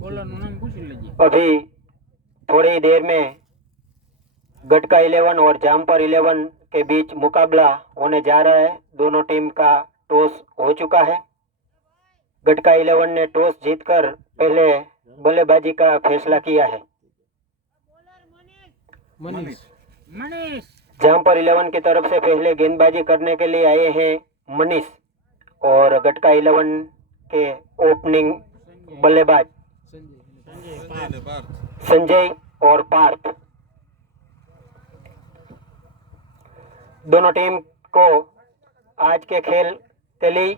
अभी थोड़ी देर में गटका 11 और जामपर 11 के बीच मुकाबला होने जा रहा है। दोनों टीम का टॉस हो चुका है। गटका 11 ने टॉस जीतकर पहले बल्लेबाजी का फैसला किया है। जामपर 11 की तरफ से पहले गेंदबाजी करने के लिए आए हैं मनीष और गटका 11 के ओपनिंग बल्लेबाज संजय और पार्थ। दोनों टीम को आज के खेल के लिए,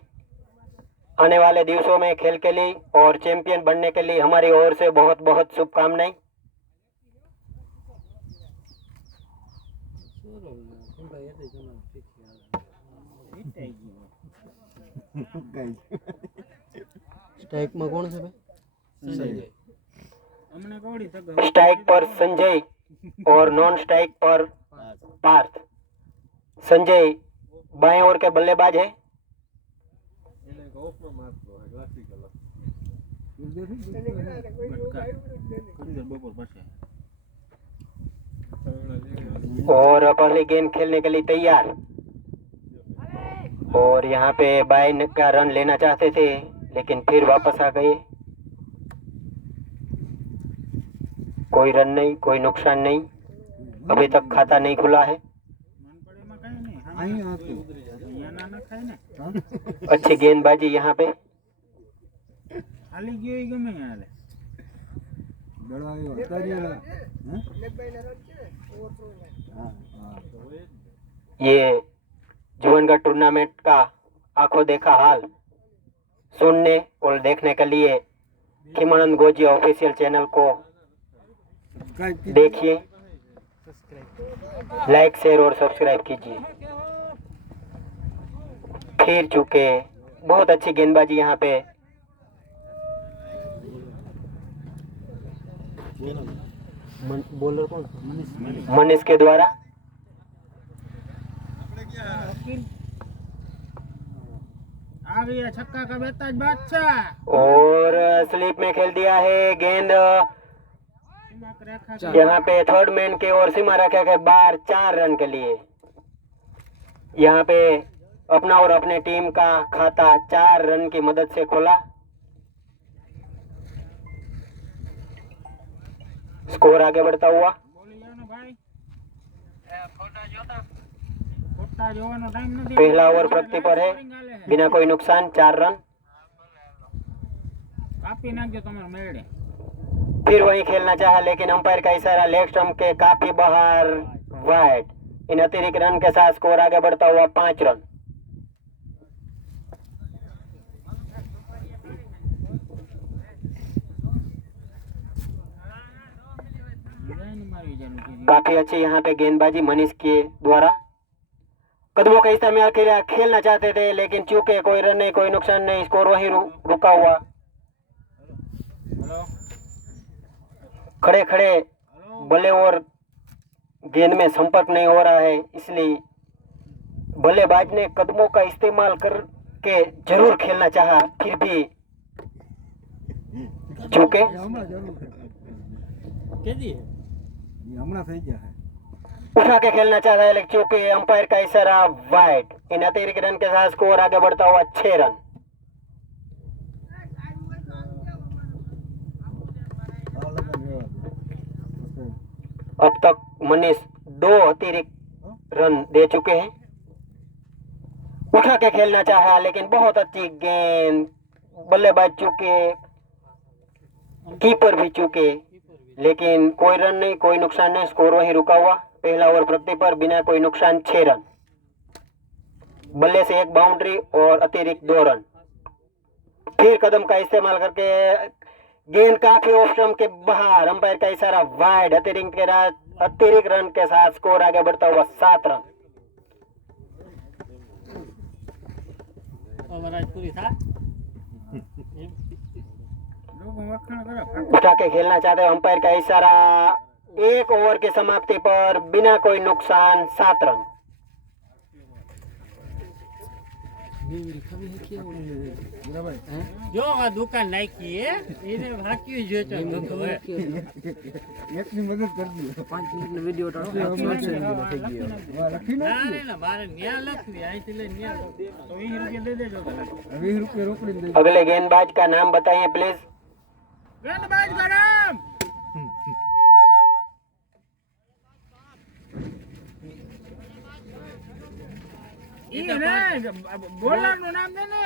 आने वाले दिवसों में खेल के लिए और चैंपियन बनने के लिए हमारी ओर से बहुत बहुत शुभकामनाएं। स्ट्राइक में कौन है? स्ट्राइक पर संजय और नॉन स्ट्राइक पर पार्थ। संजय बाएं ओर के बल्लेबाज है। और पहली गेंद खेलने के लिए तैयार। और यहाँ पे बाएं का रन लेना चाहते थे लेकिन फिर वापस आ गए। कोई रन नहीं, कोई नुकसान नहीं, अभी तक खाता नहीं खुला है। अच्छी गेंदबाजी यहाँ पे। ये जुवनगढ़ टूर्नामेंट का आंखों देखा हाल सुनने और देखने के लिए खिमानंद गोजी ऑफिशियल चैनल को देखिए, लाइक शेयर और सब्सक्राइब कीजिए। फिर चुके बहुत अच्छी गेंदबाजी यहाँ पे। बॉलर कौन? मनीष के द्वारा। आ गया छक्का का बेताज बादशाह और स्लिप में खेल दिया है गेंद। यहाँ पे थर्ड मैन के ओर सीमा रखा है बाहर 4 रन के लिए। यहाँ पे अपना और अपने टीम का खाता 4 रन की मदद से खोला। स्कोर आगे बढ़ता हुआ। पहला ओवर प्रगति पर है, बिना कोई नुकसान 4 रन। फिर वही खेलना चाहा लेकिन अंपायर का इशारा लेग स्टंप के काफी बाहर वाइड। इन अतिरिक्त रन के साथ स्कोर आगे बढ़ता हुआ 5 रन। काफी अच्छी यहाँ पे गेंदबाजी मनीष के द्वारा। कदमों का इस्तेमाल खेलना चाहते थे लेकिन चूके कोई रन नहीं, कोई नुकसान नहीं, स्कोर वही रुका हुआ। खड़े खड़े बल्ले और गेंद में संपर्क नहीं हो रहा है, इसलिए बल्लेबाज ने कदमों का इस्तेमाल करके जरूर खेलना चाहा, फिर भी चूके। उठा के खेलना चाहता है लेकिन चूके अंपायर का इशारा वाइड। इन अतिरिक्त रन के साथ स्कोर आगे बढ़ता हुआ 6 रन। अब तक मनीष 2 अतिरिक्त रन दे चुके हैं। उठा के खेलना चाहा लेकिन बहुत अच्छी गेंद, बल्लेबाज चूके, कीपर भी चूके, लेकिन कोई रन नहीं, कोई नुकसान नहीं, स्कोर वही रुका हुआ। पहला ओवर प्रगति पर बिना कोई नुकसान 6 रन। बल्ले से 1 बाउंड्री और अतिरिक्त 2 रन। फिर कदम का इस्तेमाल करके गेंद काफी ऑफ स्टंप के बाहर, अंपायर का इशारा वाइड। अतिरिक्त रन के साथ स्कोर आगे बढ़ता हुआ 7 रन। उठा के खेलना चाहते हो, अंपायर का इशारा। 1 ओवर की समाप्ति पर बिना कोई नुकसान 7 रन। જો આ દુકાન નાખી હે એને ભાગ્યું જો તો ધંધો હે એકની મદદ કરી દો 5 મિનિટનો વિડિયો ટાળો થઈ ગયો ના રે ના મારે ન્યા લખવી અહીંથી લઈને ન્યા લખવી તો 20 રૂપિયા દે દેજો તમે 20 રૂપિયા રોકડી દે अगले गेंदबाज का नाम बताइए प्लीज। ગેંદબાજ ગરમ ઈ ને બોલર નું નામ દે ને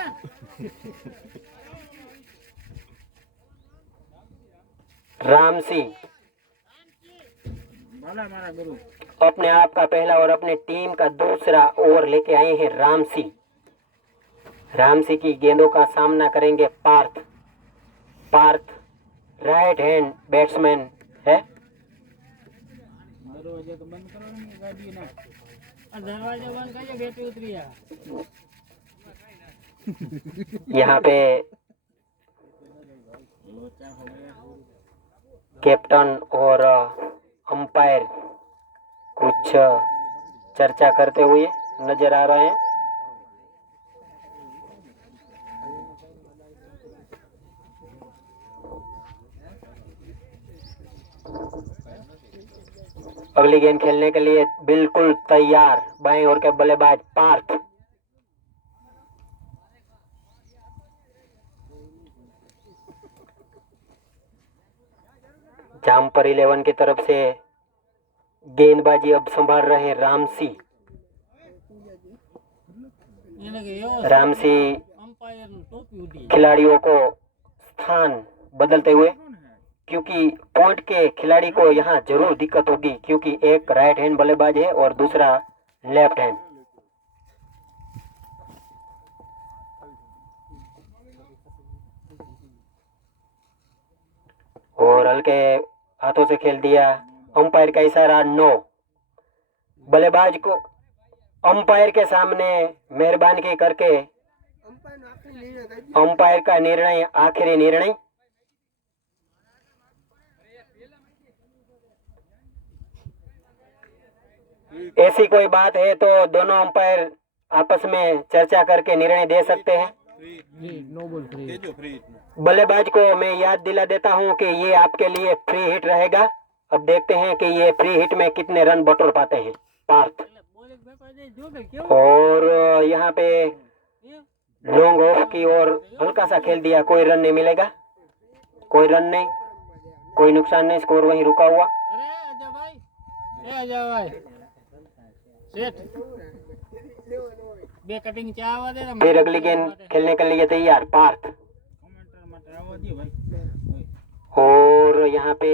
राम सिंह બોલા મારા ગુરુ अपने आप का पहला और अपने टीम का दूसरा ओवर लेके आए हैं राम सिंह। राम सिंह की गेंदों का सामना करेंगे Parth. Parth right hand batsman है। દરવાજો તો બંધ કરો ને ગાડી ના આ દરવાજો બંધ કરજો બેટી ઉતરી આ यहाँ पे कैप्टन और अंपायर कुछ चर्चा करते हुए नजर आ रहे हैं। अगली गेंद खेलने के लिए बिल्कुल तैयार बाएं ओर के बल्लेबाज पार्थ। जामपर 11 की तरफ से गेंदबाजी अब संभाल रहे हैं रामसी। એને કે એવો रामसी અમ્પાયર નું ટોપી ઉડી खिलाड़ियों को स्थान बदलते हुए, क्योंकि पॉइंट के खिलाड़ी को यहाँ जरूर दिक्कत होगी, क्योंकि एक राइट हैंड बल्लेबाज है और दूसरा लेफ्ट हैंड। और हल्के हाथों से खेल दिया। अंपायर का इशारा नो। बल्लेबाज को अंपायर के सामने मेहरबानी करके अंपायर का निर्णय आखिरी निर्णय। ऐसी कोई बात है तो दोनों अंपायर आपस में चर्चा करके निर्णय दे सकते हैं। नो बॉल फ्री बल्लेबाज को मैं याद दिला देता हूं कि ये आपके लिए फ्री हिट रहेगा। अब देखते हैं कि ये फ्री हिट में कितने रन बटोर पाते हैं पार्थ। બોલે બેપા દે જો કે કેવું और यहाँ पे लॉन्ग ऑफ की ओर हल्का सा खेल दिया, कोई रन नहीं मिलेगा, कोई रन नहीं, कोई नुकसान नहीं, स्कोर वहीं रुका हुआ। અરે અજયભાઈ એ અજયભાઈ શેઠ બે કટિંગ ચા આવા દે ને फिर अगली गेंद खेलने के लिए तैयार पार्थ। કમેન્ટર માટે આવવા દે ભાઈ और यहाँ पे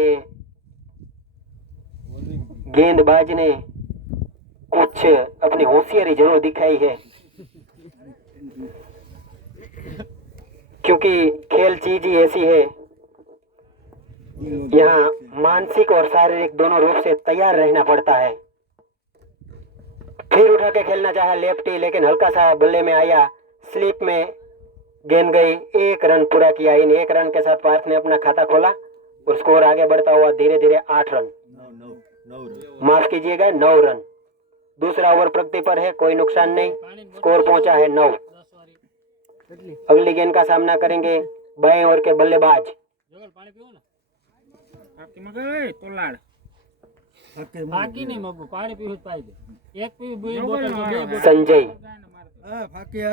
गेंदबाज ने कुछ अपनी होशियारी जरूर दिखाई है, क्योंकि खेल चीज ही ऐसी है, यहाँ मानसिक और शारीरिक दोनों रूप से तैयार रहना पड़ता है। फिर उठा के खेलना चाहा लेफ्टी, लेकिन हल्का सा बल्ले में आया, स्लिप में गेंद गई। 1 रन पूरा किया। इन 1 रन के साथ पार्थ ने अपना खाता खोला और स्कोर आगे बढ़ता हुआ धीरे धीरे 8 रन, माफ कीजिएगा 9 रन। दूसरा ओवर प्रगति पर है, कोई नुकसान नहीं, स्कोर पहुंचा है 9। 10 વારી अगली गेंद का सामना करेंगे बाएं ओर के बल्लेबाज જોગલ પાણી પીવો ને બાકી મગાવે તોલાડ બાકી નહીં મગું પાણી પીવું જ પાઈ દે એક પીવી બે બોટલ તો બે બોટલ संजय। ફાકી આ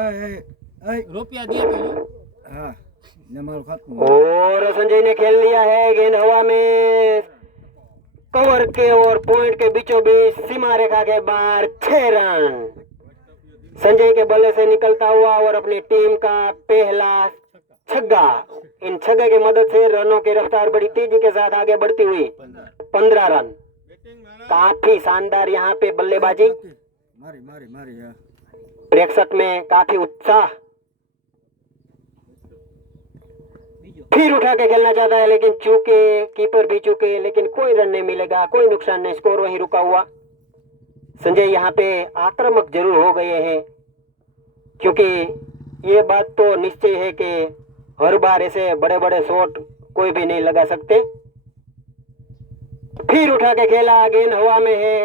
રૂપિયા દે તો હા ને મારું ખાતું और संजय ने खेल लिया है, गेंद हवा में कवर के और पॉइंट के बीचों बीच सीमा रेखा के बाहर 6 रन संजय के बल्ले से निकलता हुआ और अपनी टीम का पहला छक्का। इन छक्के की मदद से रनों की रफ्तार बड़ी तेजी के साथ आगे बढ़ती हुई 15 रन। काफी शानदार यहाँ पे बल्लेबाजी, મારી મારી મારી હા प्रेक्षक में काफी उत्साह। फिर उठा के खेलना चाहता है, लेकिन चूके, कीपर भी चूके, लेकिन कोई रन नहीं मिलेगा, कोई नुकसान नहीं, स्कोर वहीं रुका हुआ। संजय यहाँ पे आक्रामक जरूर हो गए हैं, क्योंकि ये बात तो निश्चय है कि हर बार ऐसे बड़े बड़े शॉट कोई भी नहीं लगा सकते। फिर उठा के खेला, गेंद हवा में है,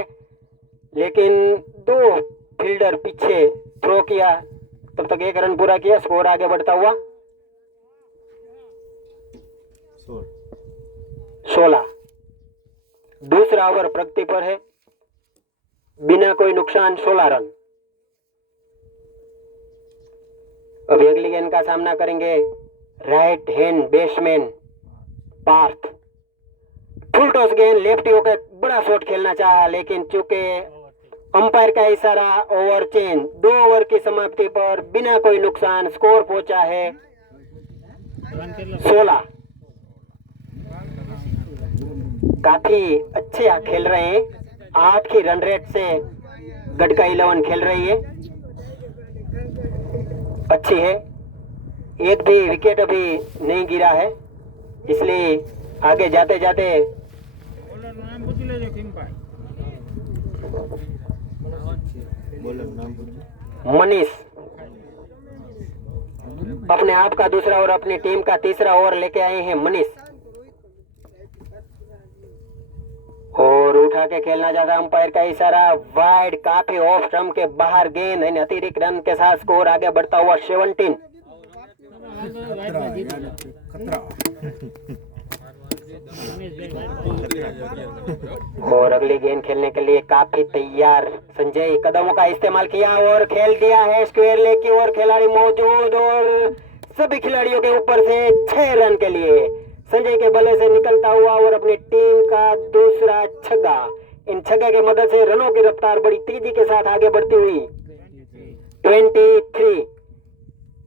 लेकिन 2 फील्डर पीछे थ्रो किया, तब तक 1 रन पूरा किया, स्कोर आगे बढ़ता हुआ 16। दूसरा ओवर प्रगति पर है, बिना कोई नुकसान 16 रन। अभी अगली गेंद का सामना करेंगे right hand batsman Parth. Full toss गेंद, लेफ्टी होकर बड़ा शॉट खेलना चाहा, लेकिन चूंकि अंपायर का इशारा ओवर चेंज, 2 ओवर की समाप्ति पर बिना कोई नुकसान स्कोर पहुंचा है 16। काफी अच्छे खेल रहे हैं, 8 की रन रेट से गढ़का 11 खेल रही है, अच्छी है। एक भी विकेट अभी नहीं गिरा है, इसलिए आगे जाते जाते मनीष अपने आप का दूसरा और अपनी टीम का तीसरा ओवर लेके आए हैं मनीष, और उठा के खेलना चाहता, अंपायर का इशारा वाइड, काफी ऑफ स्टंप के बाहर गेंद, अतिरिक्त रन के साथ स्कोर आगे बढ़ता हुआ 17। खतरा और अगली गेंद खेलने के लिए काफी तैयार संजय, कदमों का इस्तेमाल किया और खेल दिया है स्क्वायर लेग की ओर, खिलाड़ी मौजूद और सभी खिलाड़ियों के ऊपर से 6 रन के लिए संजय के बल्ले से निकलता हुआ और अपनी टीम का दूसरा छक्का। इन छक्के की मदद से रनों की रफ्तार बड़ी तेजी के साथ आगे बढ़ती हुई 23।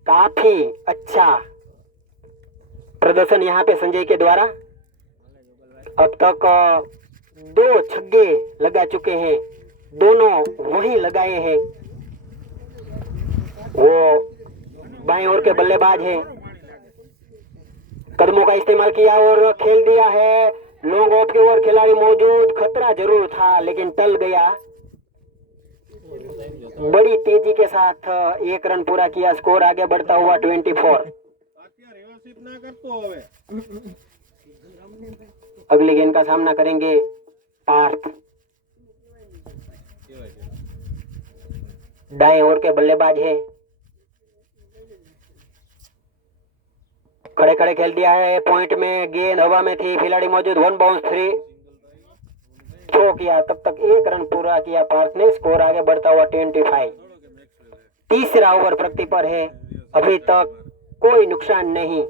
काफी अच्छा प्रदर्शन यहाँ पे संजय के द्वारा। अब तक 2 छक्के लगा चुके हैं, दोनों वहीं लगाए हैं। वो बाएं ओर के बल्लेबाज हैं, कदमों का इस्तेमाल किया और खेल दिया है लॉन्ग ऑफ की ओर, खिलाड़ी मौजूद, खतरा जरूर था लेकिन टल गया। बड़ी तेजी के साथ 1 रन पूरा किया, स्कोर आगे बढ़ता हुआ 24। अगली गेंद का सामना करेंगे पार्थ, दाएं ओर के बल्लेबाज है, खड़े खड़े खेल दिया है, पॉइंट में गेंद हवा में थी, खिलाड़ी मौजूद, 1 बाउंस 3 थ्रो किया, तब तक 1 रन पूरा किया पार्थ ने, स्कोर आगे बढ़ता हुआ 25। तीसरा ओवर प्रगति पर है, अभी तक कोई नुकसान नहीं।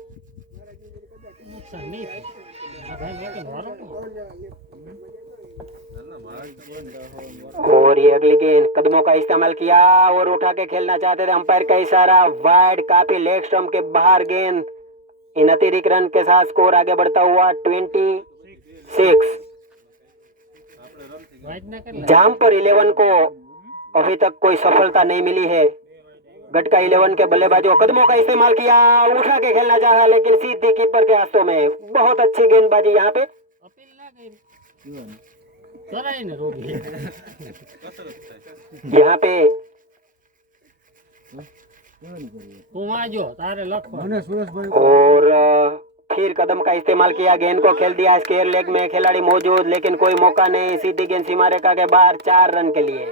और ये अगली गेंद, कदमों का इस्तेमाल किया और उठा के खेलना चाहते थे, अंपायर का इशारा वाइड, काफी लेग स्टंप के बाहर गेंद, इन अतिरिक्त रन के साथ स्कोर आगे बढ़ता हुआ 26। जम्पर 11 को अभी तक कोई सफलता नहीं मिली है। गढ़का 11 के बल्लेबाजों कदमों का इस्तेमाल किया, उठा के खेलना चाहा लेकिन सीधी कीपर के हाथों में। बहुत अच्छी गेंदबाजी यहाँ पे। यहाँ पे और फिर कदम का इस्तेमाल किया, गेंद को खेल दिया स्क्वायर लेग में, खिलाड़ी मौजूद लेकिन कोई मौका नहीं, सीधी गेंद सीमा रेखा के बाहर 4 रन के लिए।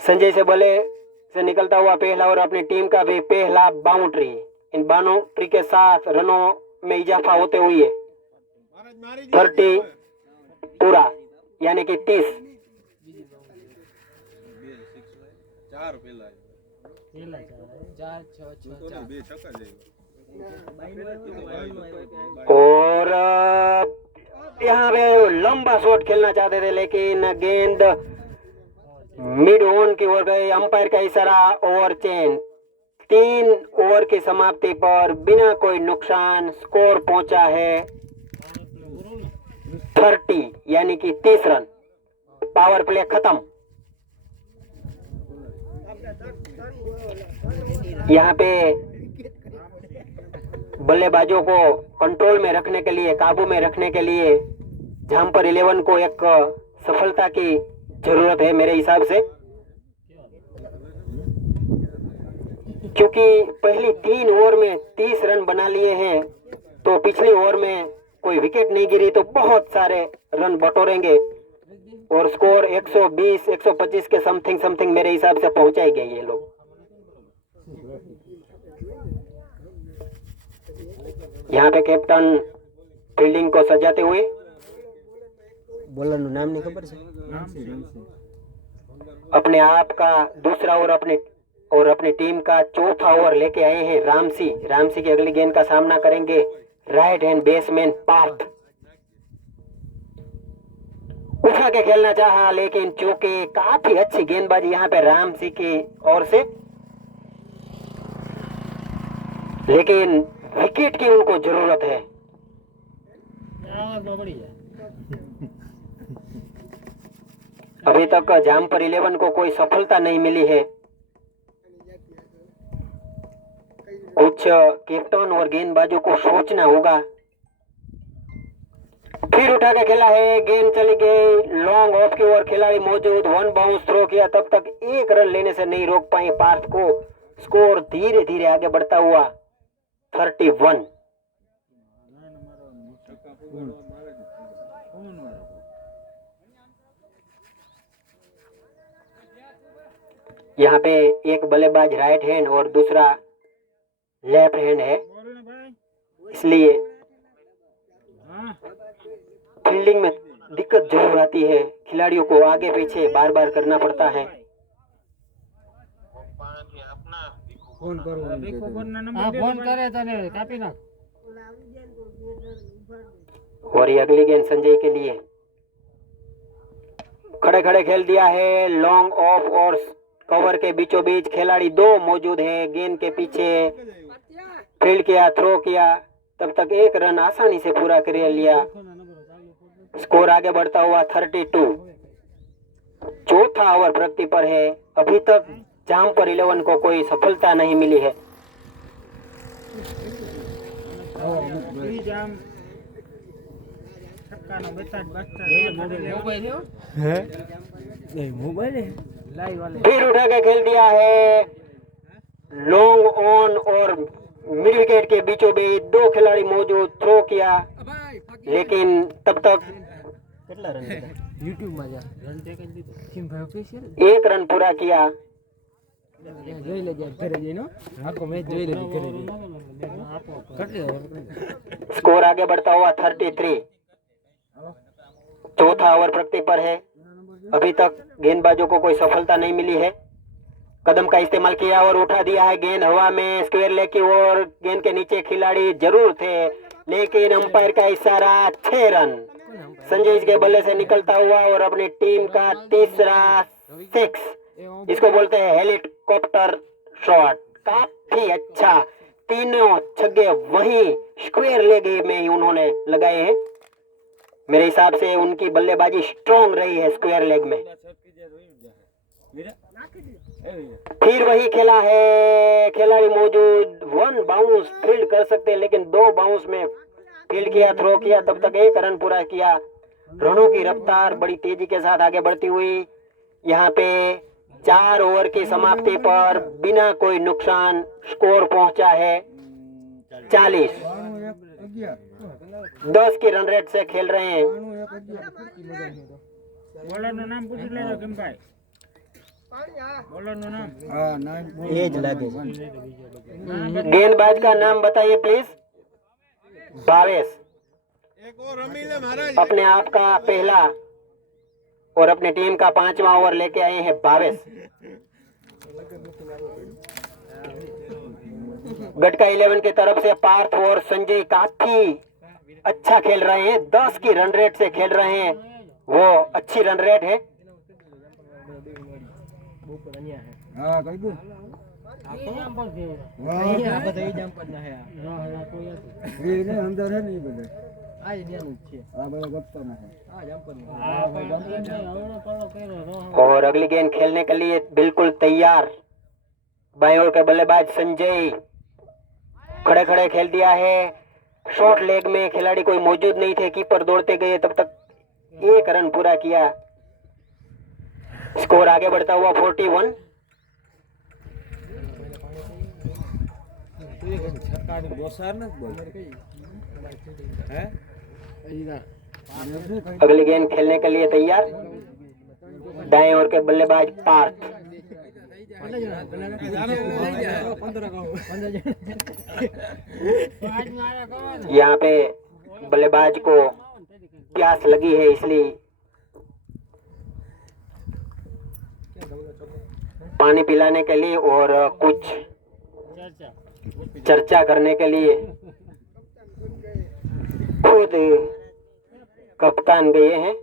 संजय से बल्ले से निकलता हुआ पहला और अपनी टीम का भी पहला बाउंड्री। इन बाउंड्री के साथ रनों में इजाफा होते हुए 30 पूरा यानी कि 30। और यहाँ पे लंबा शॉट खेलना चाहते थे लेकिन गेंद मिड ऑन की ओर गई, अंपायर का इशारा ओवर चेंज। 3 ओवर की समाप्ति पर बिना कोई नुकसान स्कोर पहुंचा है 30 यानी कि 30 रन। पावर प्ले खत्म। यहाँ पे बल्लेबाजों को कंट्रोल में रखने के लिए, काबू में रखने के लिए जम्पर 11 को एक सफलता की जरूरत है मेरे हिसाब से, क्योंकि पहली 3 ओवर में 30 रन बना लिए हैं, तो पिछली ओवर में कोई विकेट नहीं गिरी तो बहुत सारे रन बटोरेंगे और स्कोर 120 125 के समथिंग मेरे हिसाब से पहुंचाएंगे ये लोग। यहाँ पे कैप्टन फील्डिंग को सजाते हुए। બોલરનું નામ નહીં ખબર છે? अपने आप का दूसरा और अपनी टीम का चौथा ओवर लेके आए हैं रामसी। रामसी की अगली गेंद का सामना करेंगे राइट हैंड बैट्समैन पार्थ। उठा के खेलना चाहा लेकिन चौके। काफी अच्छी गेंदबाजी यहाँ पे रामसी की ओर से, लेकिन विकेट की उनको जरूरत है। अभी तक जामपर 11 को कोई सफलता नहीं मिली है। कुछ कैप्टन और गेंदबाजों को सोचना होगा। फिर उठा के खेला है, गेंद चली गई लॉन्ग ऑफ की ओर। खिलाड़ी मौजूद, 1 बाउंस थ्रो किया, तब तक 1 रन लेने से नहीं रोक पाए पार्थ को। स्कोर धीरे धीरे आगे बढ़ता हुआ 31। यहाँ पे एक बल्लेबाज राइट हैंड और दूसरा लेफ्ट हैंड है, इसलिए फील्डिंग में दिक्कत जरूर आती है। खिलाड़ियों को आगे पीछे बार बार करना पड़ता है। ફોન કરવો ફોન કરે તને કાપી નાખ। और ये अगली गेंद संजय के लिए। खड़े खड़े खेल दिया है, लॉन्ग ऑफ और कवर के बीचों बीच खिलाड़ी 2 मौजूद है। गेंद के पीछे फील्ड किया, थ्रो किया, तब तक 1 रन आसानी से पूरा कर लिया। स्कोर आगे बढ़ता हुआ 32। चौथा ओवर प्रगति पर है। अभी तक जामपर 11 को कोई सफलता नहीं मिली है। फिर उठा के खेल दिया है, लॉन्ग ऑन और मिड विकेट के बीचों बीच 2 खिलाड़ी मौजूद। थ्रो किया, लेकिन तब तक યુટ્યુબમાં જા રન ટેકન દીધો કેમ ભાઈ ઓફિશિયલ 1 रन पूरा किया। જોઈ લેજે ઘરે જઈને આખો મેચ જોઈ લેજે ઘરે જઈને કેટલી ઓવર। स्कोर आगे बढ़ता हुआ 33। चौथा ओवर प्रगति पर है। अभी तक गेंदबाजों को कोई सफलता नहीं मिली है। कदम का इस्तेमाल किया और उठा दिया है गेंद हवा में, स्क्वायर लेग की ओर। गेंद के नीचे खिलाड़ी जरूर थे, लेकिन अंपायर का इशारा 6 रन। संजय इसके बल्ले से निकलता हुआ और अपनी टीम का तीसरा 6। इसको बोलते हैं हेलीकॉप्टर शॉट। काफी अच्छा, तीनों छक्के वहीं स्क्वायर लेग में ही उन्होंने लगाए हैं। मेरे हिसाब से उनकी बल्लेबाजी स्ट्रॉन्ग रही है स्क्वायर लेग में। फिर वही खेला है, खिलाड़ी मौजूद, 1 बाउंस फील्ड कर सकते हैं, लेकिन 2 बाउंस में फील्ड किया, थ्रो किया, तब तक 1 रन पूरा किया। रनों की रफ्तार बड़ी तेजी के साथ आगे बढ़ती हुई यहाँ पे 4 ओवर की समाप्ति पर बिना कोई नुकसान स्कोर पहुंचा है 40। 10 की रन रेट से खेल रहे हैं। બોલરનું નામ પૂછી લેજો કેમ ભાઈ, બોલરનું નામ હા 9 એ જ લાગે છે। गेंदबाज का नाम बताइए प्लीज। भावेश अपने आप का पहला और अपनी टीम का 5वां ओवर लेके आए हैं भावेश। गटका 11 की तरफ से पार्थ और संजय काफी अच्छा खेल रहे हैं। 10 की रन रेट से खेल रहे हैं, वो अच्छी रन रेट है। હા કહી દઉં વાહ અહીંયા બધા એ જામ પર ના હે એ ને અંદર હે ને એ બધા આ ઇન્ડિયાનું જ છે આ બધા ગપતા ના હે આ જામ પર और अगली गेंद खेलने के लिए बिल्कुल तैयार बाएं ओर के बल्लेबाज संजय खड़े खड़े खेल दिया है। शॉर्ट लेग में खिलाड़ी कोई मौजूद नहीं थे, कीपर दौड़ते गए, तब तक 1 रन पूरा किया। स्कोर आगे बढ़ता हुआ 41। अगली गेंद खेलने के लिए तैयार दाएं ओर के बल्लेबाज पार्थ। તો આજ મારા કરવાનો यहाँ पे बल्लेबाज को प्यास लगी है, इसलिए पानी पिलाने के लिए और कुछ ચર્ચા चर्चा करने के लिए खुद कप्तान गए हैं,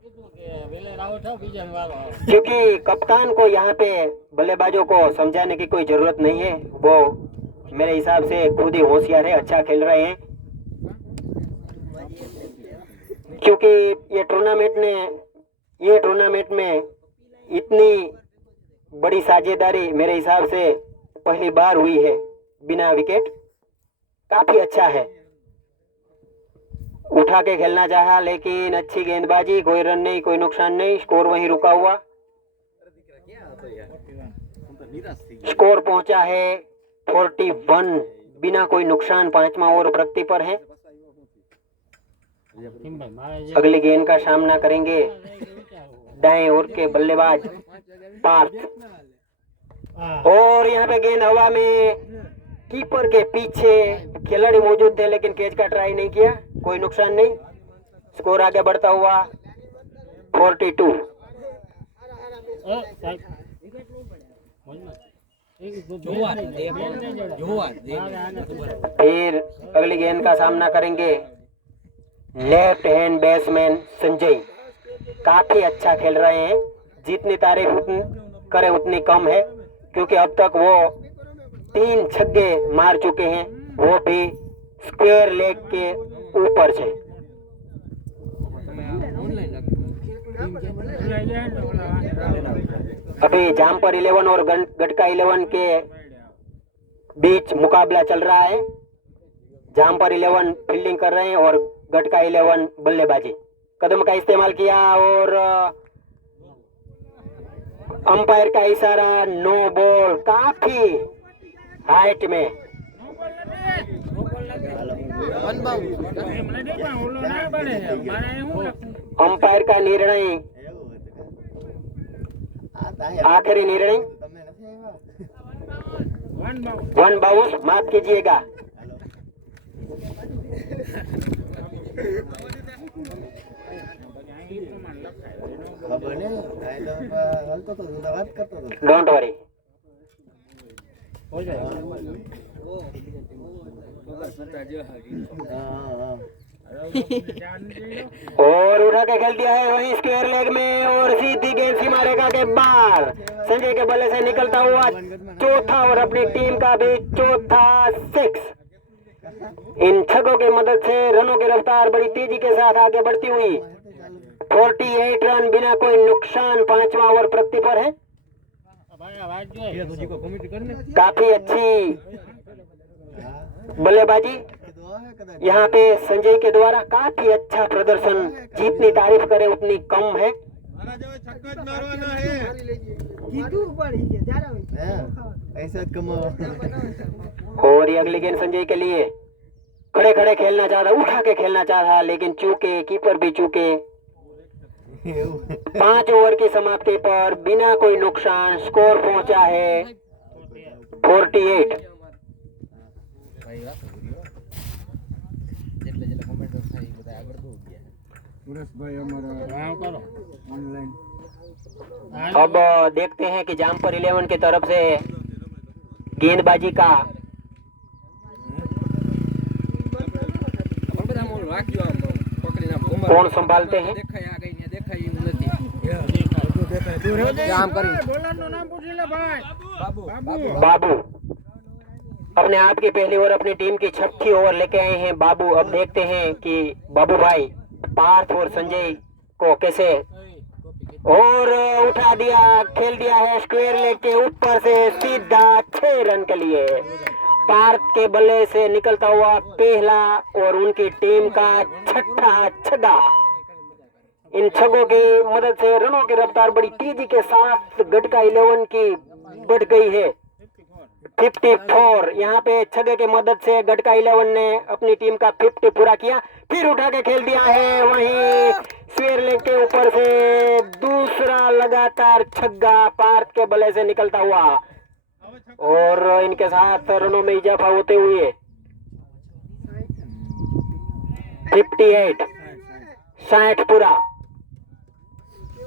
કીધું કે વેલે રાહો થાવ બીજાનો વારો આવે क्योंकि कप्तान को यहाँ पे बल्लेबाजों को समझाने की कोई जरूरत नहीं है। वो मेरे हिसाब से खुद ही होशियार है, अच्छा खेल रहे हैं। क्योंकि ये टूर्नामेंट में इतनी बड़ी साझेदारी मेरे हिसाब से पहली बार हुई है बिना विकेट। काफी अच्छा है, उठा के खेलना चाहा लेकिन अच्छी गेंदबाजी, कोई रन नहीं, कोई नुकसान नहीं, स्कोर वहीं रुका हुआ। स्कोर पहुंचा है 41 बिना कोई नुकसान। 5वां ओवर प्रगति पर है। ભાઈ મારે જે अगली गेंद का सामना करेंगे વિચારવું दाएं ओर के बल्लेबाज पार्थ, और यहाँ पे गेंद हवा में कीपर के पीछे खिलाड़ी मौजूद थे लेकिन कैच का ट्राई नहीं किया, कोई नुकसान नहीं। स्कोर आगे बढ़ता हुआ 42। એ સાહેબ બોલમાં એક જોવા फिर अगली गेंद का सामना करेंगे लेफ्ट हैंड बैट्समैन संजय। काफी अच्छा खेल रहे हैं, जितनी तारीफ करे उतनी कम है, क्योंकि अब तक वो 3 छक्के मार चुके हैं, वो भी स्क्वायर लेग के ऊपर से। अभी जामपर 11 और गटका 11 के बीच मुकाबला चल रहा है। जामपर 11 फील्डिंग कर रहे हैं और गटका 11 बल्लेबाजी। कदम का इस्तेमाल किया और अंपायर का इशारा, नो बॉल। काफी हाइट में अंपायर का निर्णय, आखिरी निर्णय 1 बाउंस, माफ कीजिएगा। Don't worry. और उठा के खेल दिया है वहीं स्क्वायर लेग में और सीधी गेंद सीमा रेखा के बाहर। संजय के बल्ले से निकलता हुआ चौथा और अपनी टीम का भी चौथा 6। इन छक्कों की मदद से रनों की रफ्तार बड़ी तेजी के साथ आगे बढ़ती हुई 48 रन बिना कोई नुकसान। 5वां ओवर प्रगति पर है। ભાઈ આ વાત જોઈ काफी अच्छी बल्लेबाजी यहाँ पे संजय के द्वारा। काफी अच्छा प्रदर्शन, जितनी तारीफ करे उतनी कम है। और ये अगली गेंद संजय के लिए। खड़े खड़े खेलना चाह रहा, उठा के खेलना चाह रहा, लेकिन चूके, कीपर भी चूके। 5 ओवर की समाप्ति पर बिना कोई नुकसान स्कोर पहुंचा है 48। સુરેશભાઈ અમારા હા કરો ઓનલાઈન अब देखते हैं कि जामपर 11 की तरफ से गेंदबाजी का कौन संभालते हैं। બોલરનું નામ પૂછી લે ભાઈ बाबू अपने आप की पहली ओवर अपनी टीम की 6वीं ओवर लेके आए हैं बाबू। अब देखते हैं कि बाबू भाई पार्थ और संजय को कैसे, और उठा दिया, खेल दिया है स्क्वायर लेग के ऊपर से सीधा 6 रन के लिए। पार्थ के बल्ले से निकलता हुआ पहला और उनकी टीम का 6ठा छक्का। इन छक्कों की मदद से रनों की रफ्तार बड़ी तेजी के साथ गटका 11 की बढ़ गई है 54। यहाँ पे छक्के की मदद से गटका 11 ने अपनी टीम का 50 पूरा किया। फिर उठा के खेल दिया है, वहीं स्क्वायर लेग के ऊपर से दूसरा लगातार छक्का पार्थ के बल्ले से निकलता हुआ और इनके साथ रनों में इजाफा होते हुए 58 60 पूरा।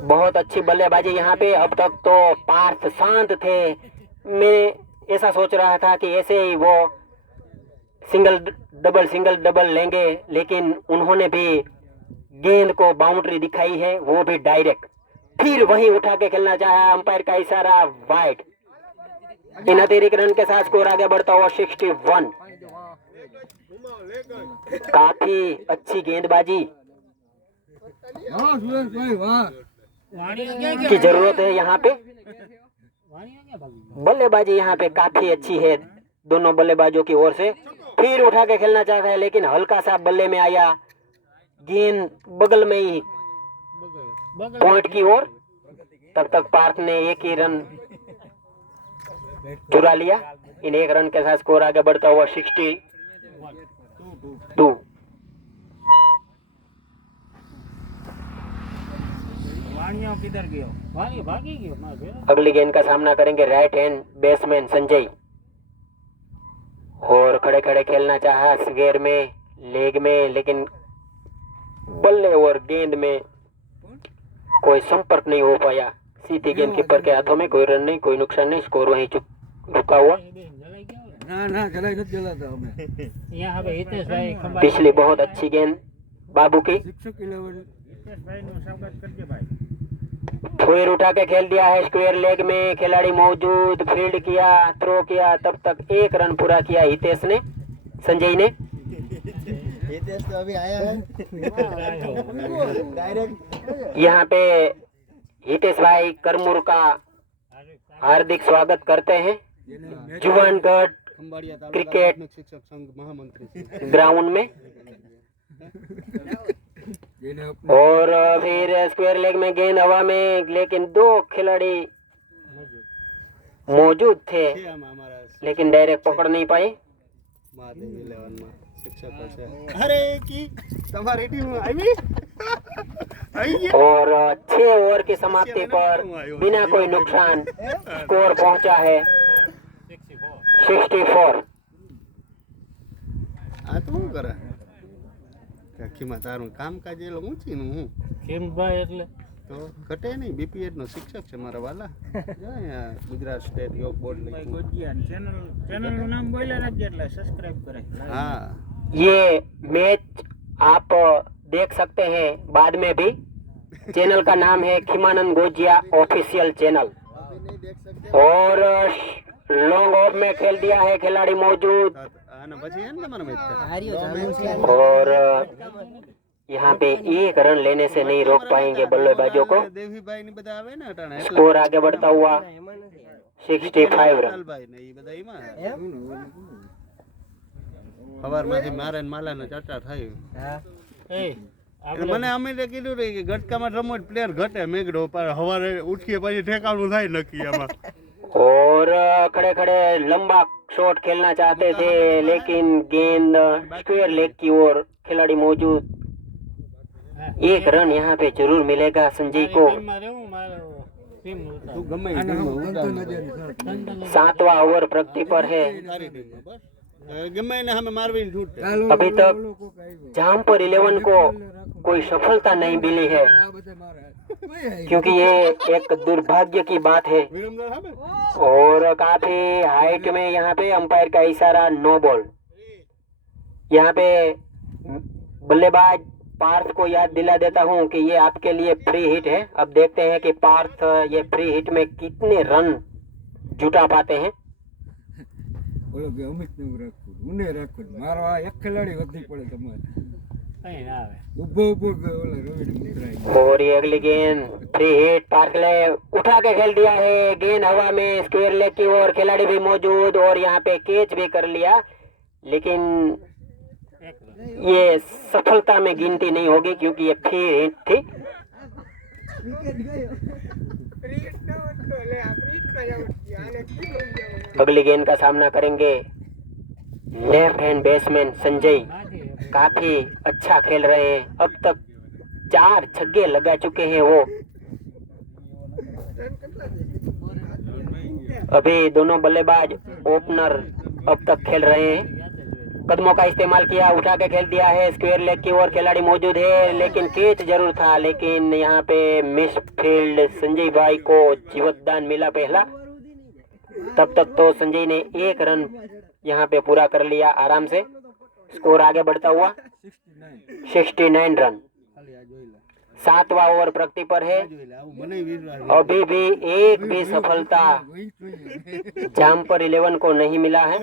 बहुत अच्छी बल्लेबाजी यहाँ पे। अब तक तो पार्थ शांत थे, मैं ऐसा सोच रहा था कि ऐसे ही वो सिंगल डबल लेंगे, लेकिन उन्होंने भी गेंद को बाउंड्री दिखाई है, वो भी डायरेक्ट। फिर वहीं उठा के खेलना चाहा, अंपायर का इशारा वाइड। इन अतिरिक्त रन के साथ स्कोर आगे बढ़ता हुआ 61। काफी अच्छी गेंदबाजी वाह सुरेश भाई वाह। की जरूरत है यहाँ पे। बल्लेबाजी यहाँ पे काफी अच्छी है दोनों बल्लेबाजों की ओर से। फिर उठा के खेलना चाहता है, लेकिन हल्का सा बल्ले में आया, गेंद बगल में ही पॉइंट की ओर। तब तक पार्थ ने एक ही रन चुरा लिया। इन एक रन के साथ स्कोर आगे बढ़ता हुआ 62। किधर गयो? भागी गयो। अगली गेंद का सामना करेंगे राइट हैंड बैट्समैन संजय, और खड़े खड़े खेलना चाहा स्क्वायर में, लेग में, लेकिन बल्ले और गेंद में कोई संपर्क नहीं हो पाया। सीधी गेंद कीपर के हाथों में, कोई रन नहीं, कोई नुकसान नहीं, स्कोर वहीं रुका हुआ। ના ના જલાઈ નથી જલાતા અમે यहाँ पे हितेश भाई खंबा पिछली बहुत अच्छी गेंद बाबू की। શિક્ષક 11 हितेश भाई नु स्वागत करके भाई। फिर उठा के खेल दिया है स्क्वायर लेग में, खिलाड़ी मौजूद, फील्ड किया, थ्रो किया, तब तक एक रन पूरा किया हितेश ने, संजय ने। हितेश तो अभी आया है डायरेक्ट। यहाँ पे हितेश भाई करमुर का हार्दिक स्वागत करते हैं जुवानगढ़ खंबाड़िया तालुका क्रिकेट प्राथमिक शिक्षक संघ महामंत्री ग्राउंड में। જેને और फिर स्क्वायर लेग में गेंद हवा में, लेकिन दो खिलाड़ी मौजूद थे, આમાં અમારા लेकिन डायरेक्ट पकड़ नहीं पाए। મહાદેવ 11 માં શિક્ષકો છે। અરે की તમારી ટીમ આવી और 6 ओवर की समाप्ति पर बिना कोई नुकसान स्कोर पहुंचा है 64। આ તો શું કરે કાકીમાં તારું કામકાજ એ લોકો ઊંચી નું હું खेम भाई એટલે તો ઘટે નહીં। બીપીએડ નો શિક્ષક છે મારા વાલા જો અહીંયા ગુજરાત સ્ટેટ યોગ બોર્ડ ભાઈ ની। ગોજિયાન ચેનલ નું નામ બોલ્યા રાખજે એટલે સબસ્ક્રાઇબ કરે। હા ये मैच आप देख सकते हैं बाद में भी। चैनल का नाम है खिमानंद गोजिया ऑफिशियल चैनल। और लॉन्ग ऑफ में खेल दिया है खिलाड़ी मौजूद, આના પછી એને તમારા મેચ और यहाँ पे एक रन लेने से नहीं रोक पाएंगे बल्लेबाजों को। દેવીભાઈ ની બધા આવે ને અટાણે स्कोर आगे बढ़ता हुआ 65 रन। લાલભાઈ ને ઈ બધા એમાં સવારમાંથી મારે ને માલાને ચર્ચા થઈ। એ એટલે મને અમીરે કીધું રે કે ગટકામાં રમો પ્લેયર ઘટે મેગડો પર સવારે ઉઠીએ પછી ઠેકાણું થાય નક્કી આમાં। और खड़े खड़े लंबा शॉट खेलना चाहते थे, लेकिन गेंद स्क्वायर लेग की ओर, खिलाड़ी मौजूद। एक रन यहाँ पे जरूर मिलेगा संजय को। ટીમમાં રહેવું મારો ટીમ તું ગમે ઈ ટીમમાં ઉતાર 7वां ओवर प्रगति पर है। તારી ટીમમાં બસ ગમે એને સામે મારવીને છૂટ अभी तक जामपुर 11 को कोई सफलता नहीं मिली है, આ બધા મારા કોઈ આવી क्योंकि ये एक दुर्भाग्य की बात है। વિરમદાર સામે और काफी हाइट में यहाँ पे अंपायर का इशारा नो बॉल। यहाँ पे बल्लेबाज पार्थ को याद दिला देता हूँ कि ये आपके लिए फ्री हिट है। अब देखते हैं कि पार्थ ये फ्री हिट में कितने रन जुटा पाते हैं। બોલો કે અમિત ને રાખું ઉને રાખું મારો આ એક ખેલાડી વધી પડે તમારે કઈ ના આવે। ઉભો ઉભો ઓલા રવિને મુકરાય। और ये अगली गेंद फ्री हिट, पार्क ले उठा के खेल दिया है, गेंद हवा में, स्क्वायर लेग की ओर, खिलाड़ी भी मौजूद और यहाँ पे कैच भी कर लिया, लेकिन ये सफलता में गिनती नहीं होगी क्योंकि ये फ्री हिट थी। अगली गेंद का सामना करेंगे लेफ्ट हैंड बैट्समैन संजय, काफी अच्छा खेल रहे हैं। अब तक 4 छक्के लगा चुके हैं वो। अभी दोनों बल्लेबाज ओपनर अब तक खेल रहे हैं। कदमों का इस्तेमाल किया, उठा के खेल दिया है। स्क्वायर लेग की ओर खिलाड़ी मौजूद है, लेकिन कैच जरूर था, लेकिन यहाँ पे मिस फील्ड। संजय भाई को जीवतदान मिला पहला। तब तक तो संजय ने 1 रन यहाँ पे पूरा कर लिया आराम से। स्कोर आगे बढ़ता हुआ 69 रन। 7वां ओवर प्रगति पर है। अभी भी एक भी सफलता जामपर 11 को नहीं मिला है।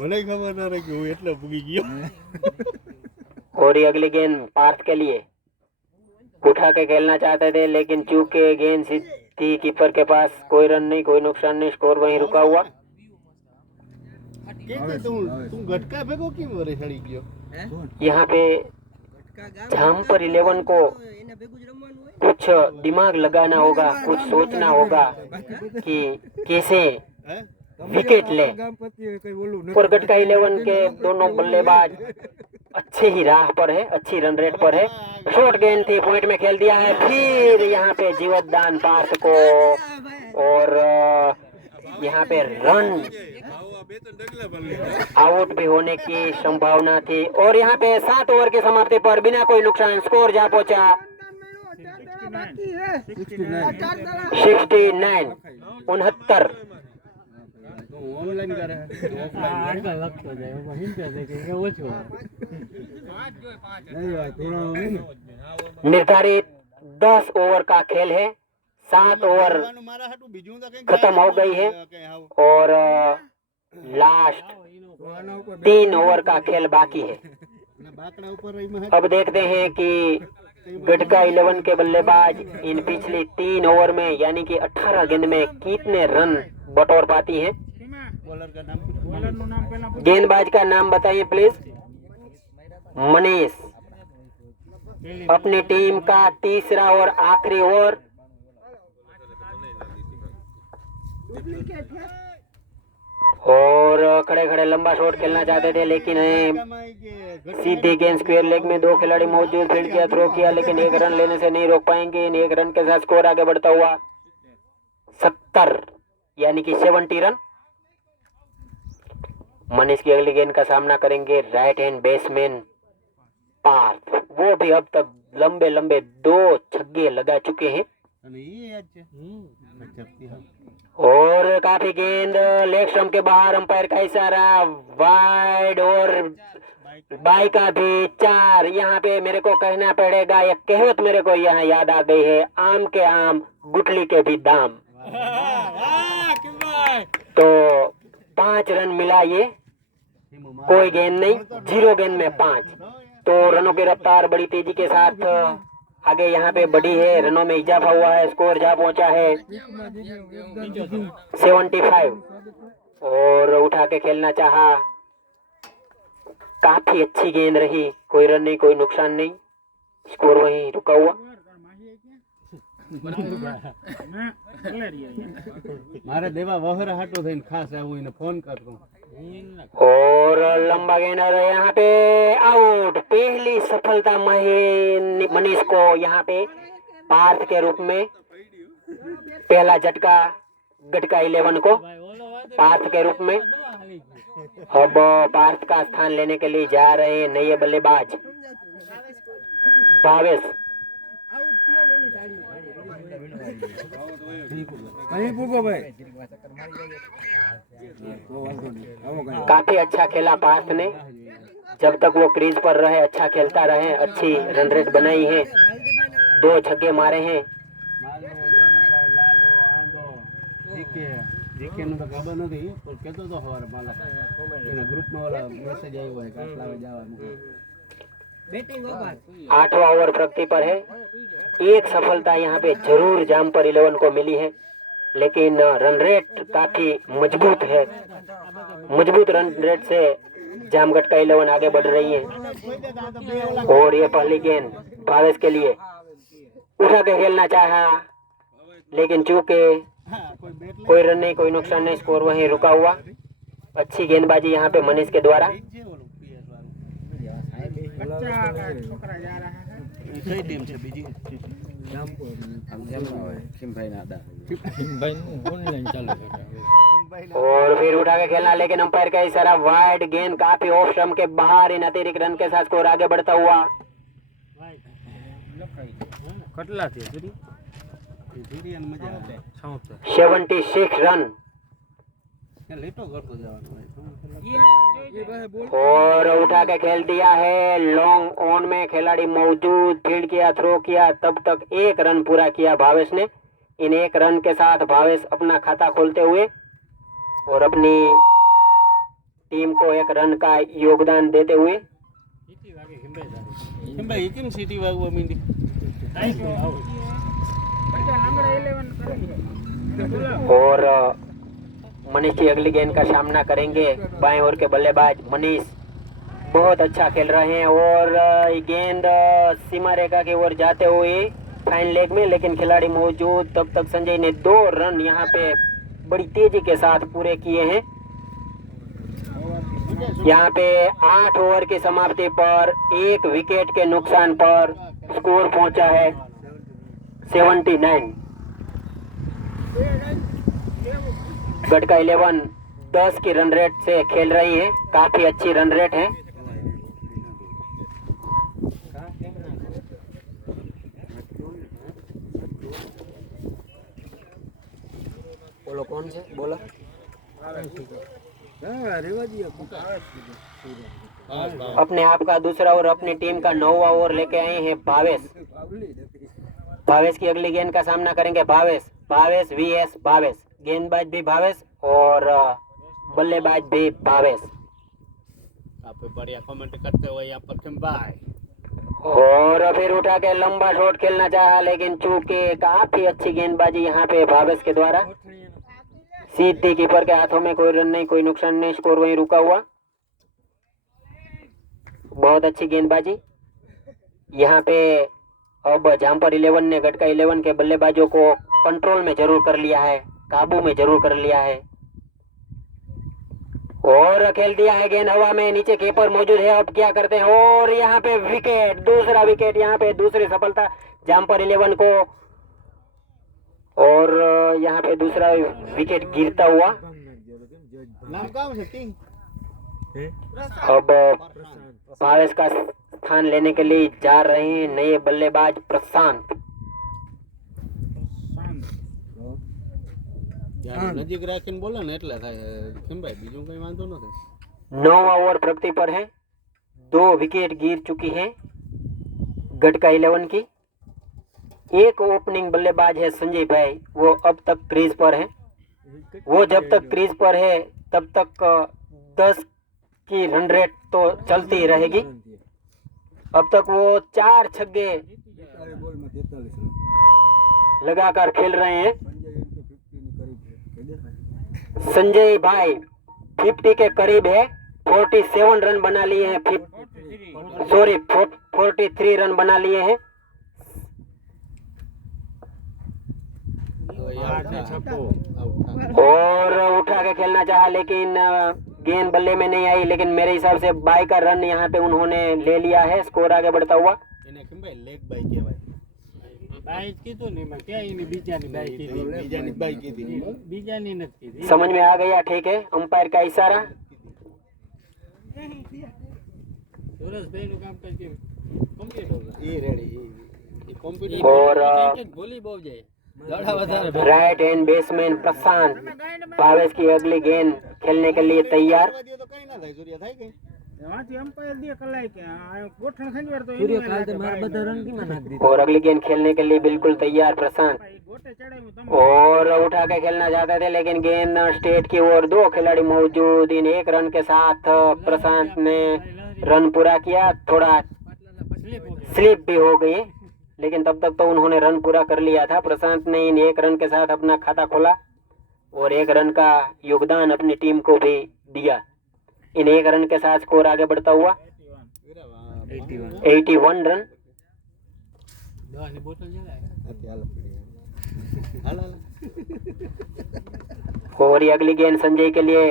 મને ખબર ના રહી કે હું એટલો ભૂગી ગયો और ये अगली गेंद पार्थ के लिए। उठा के खेलना चाहते थे, लेकिन चूके गेंद सीधी कीपर के पास। कोई रन नहीं, कोई नुकसान नहीं, स्कोर वहीं रुका हुआ। તું ગટકા ભેગો કેમ વરે ચડી ગયો यहाँ पे जामपर 11 को कुछ दिमाग लगाना होगा, कुछ सोचना होगा कि कैसे विकेट ले। और गटका 11 के दोनों बल्लेबाज अच्छे ही राह पर है, अच्छी रन रेट पर है। शॉर्ट गेंद थी, पॉइंट में खेल दिया है। फिर यहाँ पे जीवतदान पार्थ को, और यहाँ पे रन आउट भी होने की संभावना थी। और यहाँ पे 7 ओवर की समाप्ति पर बिना कोई नुकसान स्कोर जा पहुंचा 69 69। ઓનલાઈન કરે આગળ લખતો જાય એમાં હિંચે છે કે ઓછું નહીં ભાઈ થોડા નહીં निर्धारित 10 ओवर का खेल है। 7 ओवर મારા હાટુ બીજું તો કઈ खत्म हो गई है और लास्ट આના ઉપર 3 ओवर का खेल बाकी है। બાકડા ઉપર રહી अब देखते हैं कि गटका 11 के बल्लेबाज इन पिछली 3 ओवर में यानी कि 18 गेंद में कितने रन बटोर पाती हैं। બોલર કા નામ બોલર નું નામ પહેલા गेंदबाज का नाम बताइए प्लीज। मनीष। अपनी टीम का तीसरा और आखिरी ओवर। और खड़े खड़े लंबा शॉट खेलना चाहते थे, लेकिन सीधी गेंद स्क्वायर लेग में 2 खिलाड़ी मौजूद। फील्ड किया, थ्रो किया, लेकिन 1 रन लेने से नहीं रोक पाएंगे। इन 1 रन के साथ स्कोर आगे बढ़ता हुआ 70 यानी कि 70 रन। मनीष की अगली गेंद का सामना करेंगे राइट हैंड बैट्समैन पार्थ। वो भी अब तक लंबे लंबे 2 छक्के लगा चुके हैं। અને ઈ યાદ છે ગજબથી હા और काफी गेंद लेग स्टंप के बाहर, अंपायर का इशारा वाइड। और बाई का भी 4। यहाँ पे मेरे को कहना पड़ेगा, ये कहावत मेरे को यहाँ याद आ गई है, आम के आम गुठली के भी दाम। तो 5 रन मिला ये, कोई गेंद नहीं, 0 गेंद में 5। तो रनों की रफ्तार बड़ी तेजी के साथ आगे यहाँ पे बढ़ी है। रनों में इजाफा हुआ है, स्कोर जा पहुंचा है 75। और उठा के खेलना चाहा, काफी अच्छी गेंद रही, कोई रन नहीं, कोई नुकसान नहीं, स्कोर वहीं रुका हुआ। મારે દેવા વહરા હાટો થઈને ખાસ આવું એને ફોન કરતો और लंबा गेंद और यहाँ पे आउट। पहली सफलता मनीष को यहाँ पे पार्थ के रूप में। पहला झटका गटका 11 को पार्थ के रूप में। अब पार्थ का स्थान लेने के लिए जा रहे हैं नए बल्लेबाज भावेश। અહીં પૂગો ભાઈ काफी अच्छा खेला पार्थ ने। जब तक वो क्रीज पर रहे अच्छा खेलता रहे, अच्छी रन रेट बनाई है, 2 छक्के मारे हैं। જીકે નું તો ખબર નથી પણ કેતો તો હવારે માલા એના ગ્રુપમાં ઓલા મેસેજ આવ્યો હોય કે આટલા વાગે જવાનું। 8वां ओवर प्रगति पर है। एक सफलता यहाँ पे जरूर जामपर 11 को मिली है, लेकिन रन रेट काफी मजबूत है। मजबूत रन रेट से जामगढ़ का 11 आगे बढ़ रही है। और ये पहली गेंद भावेश के लिए, उठा के खेलना चाहा, लेकिन चूके कोई रन नहीं, कोई नुकसान नहीं, स्कोर वहीं रुका हुआ। अच्छी गेंदबाजी यहाँ पे मनीष के द्वारा। बच्चा का छोकरा जा रहा है કઈ ટીમ છે બીજી ઓનલાઈન ચાલુ કરે और फिर उठा के खेलना, लेकिन अंपायर का इशारा वाइड, गेंद काफी ऑफ स्टंप के बाहर, इन अतिरिक्त रन के साथ स्कोर आगे बढ़ता हुआ। કેટલા થયા સુધી 76 रन। લેટો કરતો જવાનું और उठा के खेल दिया है लॉन्ग ऑन में, खिलाड़ी मौजूद, फील्ड किया, थ्रो किया, तब तक 1 रन पूरा किया भावेश ने। इन 1 रन के साथ भावेश अपना खाता खोलते हुए और अपनी टीम को 1 रन का योगदान देते हुए। ભાઈ કેમ સિટી વાગવા માંડી और मनीष जी अगली गेंद का सामना करेंगे। बाएं ओर के बल्लेबाज मनीष बहुत अच्छा खेल रहे हैं और ये गेंद सीमा रेखा की ओर जाते हुए फाइन लेग में, लेकिन खिलाड़ी मौजूद, तब तक संजय ने 2 रन यहाँ पे बड़ी तेजी के साथ पूरे किए हैं। यहाँ पे 8 ओवर की समाप्ति पर 1 विकेट के नुकसान पर स्कोर पहुंचा है 79। गढ़का 11 10 की रन रेट से खेल रही है, काफी अच्छी रन रेट है। बोलो कौन से बोला? अपने आप का दूसरा ओवर, अपनी टीम का 9वां ओवर लेके आए हैं भावेश। भावेश की अगली गेंद का सामना करेंगे भावेश। भावेश वीएस भावेश, गेंदबाज भी भावेश और बल्लेबाज भी भावेश। आप बढ़िया कमेंट करते हो यहाँ पर किम भाई। और फिर उठा के लंबा शॉट खेलना चाहा, लेकिन चूंकि काफी अच्छी गेंदबाजी यहाँ पे भावेश के द्वारा, सीधी कीपर के हाथों में, कोई रन नहीं, कोई नुकसान नहीं, स्कोर वहीं रुका हुआ। बहुत अच्छी गेंदबाजी यहाँ पे। अब जामपर 11 ने गढ़का 11 के बल्लेबाजों को कंट्रोल में जरूर कर लिया है, काबू में जरूर कर लिया है और खेल दिया है गेंद हवा में, नीचे कीपर मौजूद है। अब क्या करते हैं और यहाँ पे विकेट, दूसरा विकेट, यहाँ पे दूसरी सफलता जामपर 11 को और यहाँ पे दूसरा विकेट गिरता हुआ। अब भावेश का स्थान लेने के लिए जा रहे हैं नए बल्लेबाज प्रशांत। નજીક રાખીને બોલો ને એટલે થાય કેમ ભાઈ, બીજું કઈ વાંધો નથી। 9वां ओवर प्रगति पर है, 2 विकेट गिर चुकी है गढ़का 11 की। एक ओपनिंग बल्लेबाज है संजय भाई, वो अब तक क्रीज पर है। वो जब तक क्रीज पर है तब तक 10 की रन रेट तो चलती ही रहेगी। अब तक वो 4 छक्के लगाकर खेल रहे हैं। संजय भाई 50 के करीब है, 47 रन बना लिए हैं, 43 रन बना लिए हैं। और उठा के खेलना चाहा, लेकिन गेंद बल्ले में नहीं आई, लेकिन मेरे हिसाब से बाई का रन यहाँ पे उन्होंने ले लिया है। स्कोर आगे बढ़ता हुआ। એને કેમ ભાઈ લેગ બાઈ કહેવાય। બાઈક કીધું ને મેં ક્યાં એની બીજાની બાઈક કીધી, બીજાની બાઈ કીધી। બીજાની નથી કીધી। समझ में आ गया, ठीक है। अंपायर का इशारा। સુરેશભાઈનું કામ કરકે કમ્પ્લીટ हो गया। એ રેડી એ કોમ્પ્યુટર और ભૂલી બહુ જાય દડા વધારે राइट हैंड बैट्समैन प्रशांत भावेश की अगली गेंद खेलने के लिए तैयार। તો કઈ ના થાય, સૂર્ય થાય કે એમાંથી અમ્પાયર દે કલાઈ કે આ ગોઠણ ખંજવાર તો સૂર્ય કાલ તે મારા બધા રન કેમાં નાખી દીધા और अगली गेंद खेलने के लिए बिल्कुल तैयार प्रशांत। ગોટે ચડાવ્યું તમે और उठा के खेलना चाहते थे, लेकिन गेंद स्टेट की ओर, 2 खिलाड़ी मौजूद, इन 1 रन के साथ प्रशांत ने रन पूरा किया। थोड़ा स्लिप भी हो गई, लेकिन तब तक तो उन्होंने रन पूरा कर लिया था। प्रशांत ने इन 1 रन के साथ अपना खाता खोला और 1 रन का योगदान अपनी टीम को भी दिया। इन 1 रन के साथ स्कोर आगे बढ़ता हुआ 81 रन। દવાની બોટલ જલાય હાલ હાલ और ये अगली गेंद संजय के लिए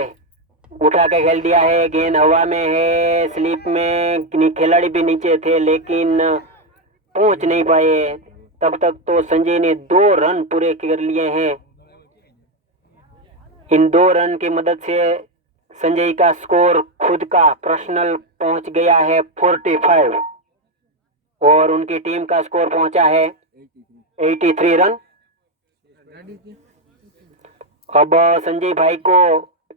उठा के खेल दिया है, गेंद हवा में है, स्लिप में खिलाड़ी भी नीचे थे लेकिन पहुंच नहीं पाए। तब तक तो संजय ने 2 रन पूरे कर लिए हैं। इन 2 रन की मदद से संजय का स्कोर खुद का पर्सनल पहुंच गया है 45 और उनकी टीम का स्कोर पहुंचा है 83 रन। अब संजय भाई को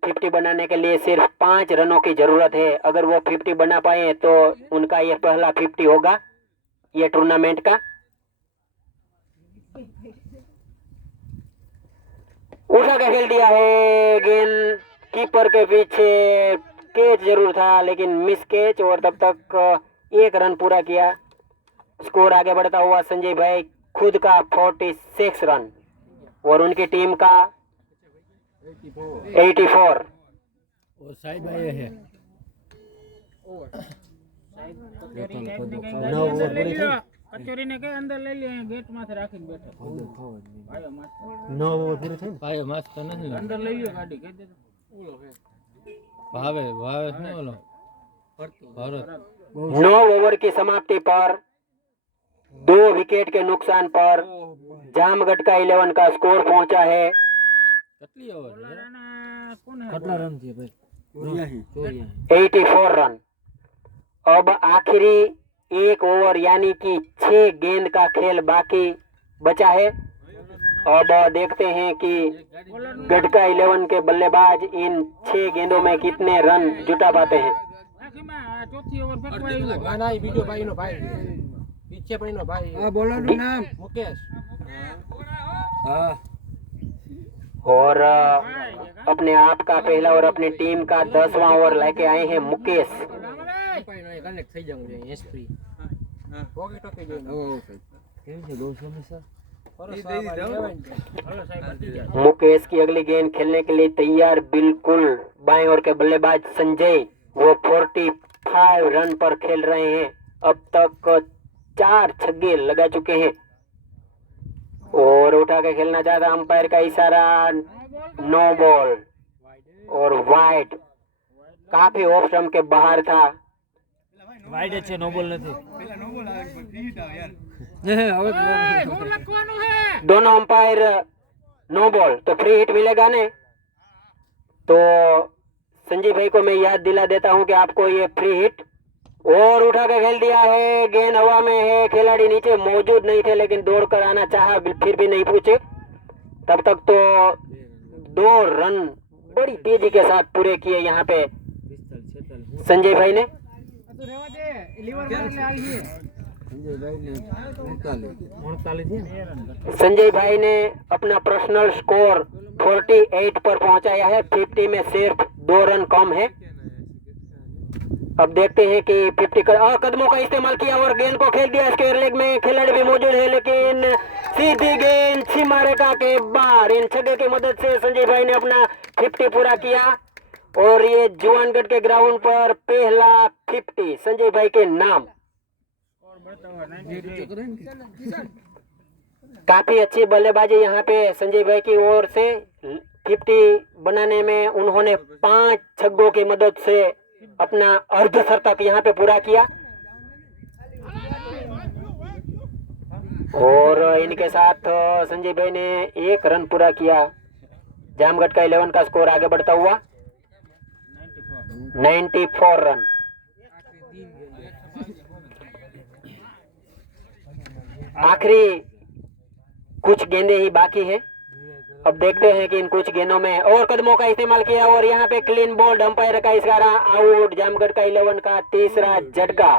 50 बनाने के लिए सिर्फ 5 रनों की जरूरत है। अगर वो 50 बना पाए तो उनका ये पहला 50 होगा ये टूर्नामेंट का। उठा के खेल दिया है, गेंद कीपर के पीछे, कैच जरूर था लेकिन मिस कैच और तब तक 1 रन पूरा किया। स्कोर आगे बढ़ता हुआ संजय भाई खुद का 46 रन और उनकी टीम का 84। और साहिब भाई है कचोरी ने के अंदर ले लिया गेट माथे રાખીને બેઠો ભાઈ મસ્ત 9 ઓવર પૂરી થઈ ભાઈ મસ્ત નથી અંદર લઈ લ્યો ગાડી કહી દે ઓલો હે ભાવે ને ઓલો ભારત 9 ओवर की समाप्ति पर 2 विकेट के नुकसान पर जामगढ़ का 11 का स्कोर पहुंचा है કેટલી ઓવર રાણા કોણ હે કેટલા રન થયા ભાઈ 84 रन। अब आखिरी 1 ओवर यानी कि 6 गेंद का खेल बाकी बचा है। अब देखते हैं कि गढ़का 11 के बल्लेबाज इन 6 गेंदों में कितने रन जुटा पाते हैं। આખી માં ચોથી ઓવર ફેંકવા આવ્યો ના ના એ વિડિયો ભાઈનો ભાઈ પીછે ભાઈનો ભાઈ આ બોલરનું નામ મુકેશ હા और अपने आप का पहला और अपनी टीम का 10वां ओवर लेके आए हैं मुकेश। ભાઈનો એ કનેક્ટ થઈ જવું જોઈએ એસપી ઓકે ટોકે જોઈએ ઓ સાહેબ કેવું છે ગૌસ્વામી સર હલો સાહેબ બતી જાય मुकेश की अगली गेंद खेलने के लिए तैयार बिल्कुल। बाएं ओर के बल्लेबाज संजय वो 45 रन पर खेल रहे हैं। अब तक 4 छक्के लगा चुके हैं और उठा के खेलना चाहता अंपायर का इशारा, नो बॉल और वाइड काफी ऑफ स्टंप के बाहर था। વાઈડ છે નો બોલ નથી હું લખવાનું હે दोनों अंपायर नो बॉल तो फ्री हिट मिलेगा ने। तो संजय भाई को मैं याद दिला देता हूं कि आपको ये फ्री हिट और उठा के खेल दिया है, गेंद हवा में है, खिलाड़ी नीचे मौजूद नहीं थे लेकिन दौड़कर आना चाहा फिर भी नहीं पूछे। तब तक तो 2 रन बड़ी तेजी के साथ पूरे किए यहाँ पे संजय भाई ने। संजय भाई ने अपना पर्सनल स्कोर 48 पर पहुंचाया है। 50 में सिर्फ 2 रन कम है। अब देखते हैं कि 50 कदमों का इस्तेमाल किया और गेंद को खेल दिया स्क्वायर लेग में। खिलाड़ी भी मौजूद है लेकिन सीधी गेंद सीमा रेखा के बाहर। इन छक्के की मदद से संजय भाई ने अपना 50 पूरा किया और ये जुआनगढ़ के ग्राउंड पर पहला 50 संजय भाई के नाम। और बताओ 93 काफी अच्छी बल्लेबाजी यहाँ पे संजय भाई की ओर से। 50 बनाने में उन्होंने 5 छक्कों की मदद से अपना अर्धशतक यहाँ पे पूरा किया और इनके साथ संजय भाई ने 1 रन पूरा किया। जामगढ़ का 11 का स्कोर आगे बढ़ता हुआ 94 रन। आखिरी कुछ गेंदें ही बाकी है। अब देखते हैं कि इन कुछ गेंदों में और कदमों का इस्तेमाल किया और यहाँ पे क्लीन बॉल, अंपायर का इशारा, आउट। जामगढ़ का 11 का तीसरा झटका।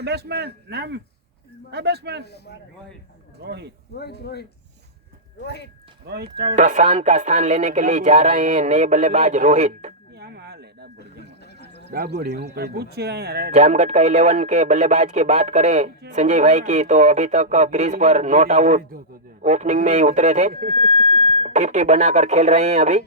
बैट्समैन नाम बैट्समैन रोहित चावड़ा प्रशांत का स्थान लेने के लिए जा रहे हैं नए बल्लेबाज रोहित। ડાબોડી હું કહી દઉં पूछे અહીંયા राइट जामगढ़ का 11 के बल्लेबाज की बात करें संजय भाई की तो अभी तक क्रीज पर नॉट आउट ओपनिंग में ही उतरे थे। 50 बनाकर खेल रहे हैं अभी।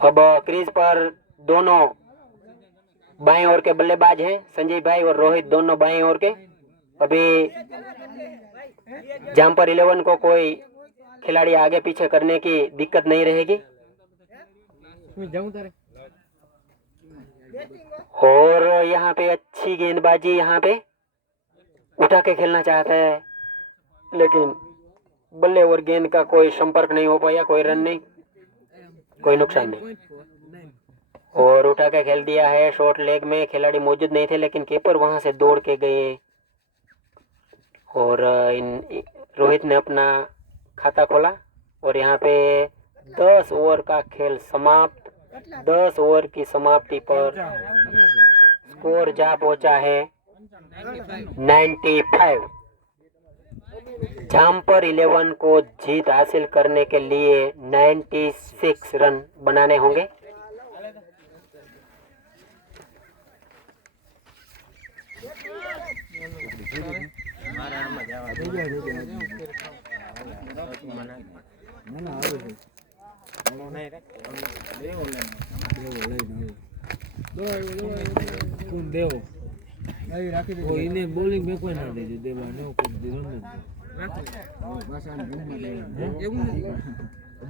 अब क्रीज पर दोनों बाएं ओर के बल्लेबाज हैं, संजय भाई और रोहित दोनों बाएं ओर के। अभी जम्पर 11 को कोई खिलाड़ी आगे पीछे करने की दिक्कत नहीं रहेगी। मैं जाऊं तारे और यहाँ पे अच्छी गेंदबाजी, यहाँ पे उठा के खेलना चाहता है लेकिन बल्ले और गेंद का कोई संपर्क नहीं हो पाया, कोई रन नहीं, कोई नुकसान नहीं। और उठा के खेल दिया है। शॉर्ट लेग में खिलाड़ी मौजूद नहीं थे लेकिन कीपर वहां से दौड़ के गए और रोहित ने अपना खाता खोला और यहाँ पे 10 ओवर का खेल समाप्त। 10 ओवर की समाप्ति पर स्कोर जा पहुंचा है 95। जम्पर 11 को जीत हासिल करने के लिए 96 रन बनाने होंगे। कौन देव वो इन्हें बॉलिंग में कोई ना दे देवा नो कुछ दे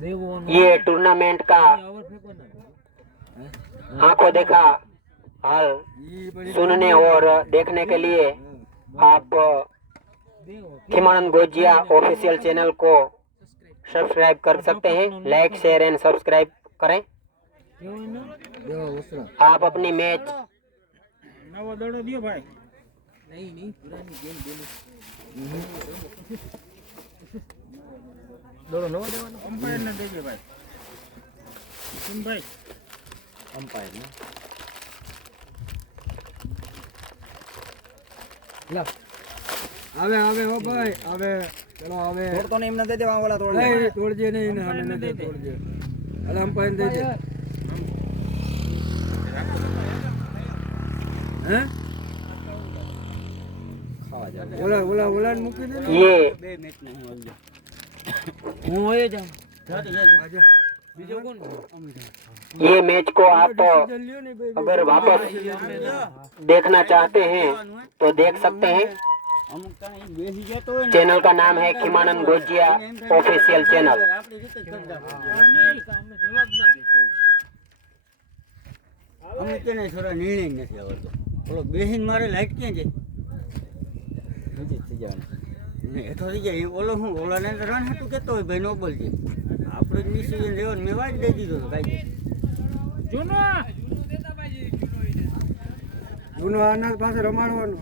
देवो ये टूर्नामेंट का आंखों देखा हाल सुनने और देखने के लिए आप खिमानंद गोजिया ऑफिशियल चैनल को सब्सक्राइब कर सकते हैं। लाइक शेयर एंड सब्सक्राइब करें। आप अपनी मैच નવો દડો દ્યો ભાઈ नहीं पुरानी गेम દોડો નવો દેવાનો અમ્પાયર ને દેજે ભાઈ સુન ભાઈ અમ્પાયર ને લા આવે આવે હો ભાઈ આવે ચલો આવે તોડતો ને એમને દે દેવા વાળા તોડ નહીં તોડજે નહીં ને આને દે તોડજે અલે અમ્પાયર દે દે હે ખાવા જા ઓલા ઓલા ઓલા ને મૂકી દે ને ये બે મેચ નહીં આવજો હું હોય જાઉં આજા બીજો કોણ ये मैच को आप ડિસિઝન લ્યો ને ભાઈ अगर वापस देखना चाहते हैं तो देख सकते हैं। અમુક તને બેસી જતો હોય ને चैनल का नाम है खिमानंद गोजिया ऑफिशियल चैनल। આપણી રીતે જ કરતા અનિલ સામે જવાબ ન દે કોઈ અમુક તેને થોડા નિર્ણય નથી આવતો ઓલો બેસીને મારે લાઈટ ક્યાં છે નથી થઈ જવાનું હેઠો થઈ જાય ઓલો હું ઓલાને રન હતું કહેતો હોય ભાઈ નો બોલજે આપણે જ ડિસિઝન લેવાનું મેં વાત દઈ દીધો હતો કાંઈ જૂનો જૂનો આના પાસે રમાડવાનો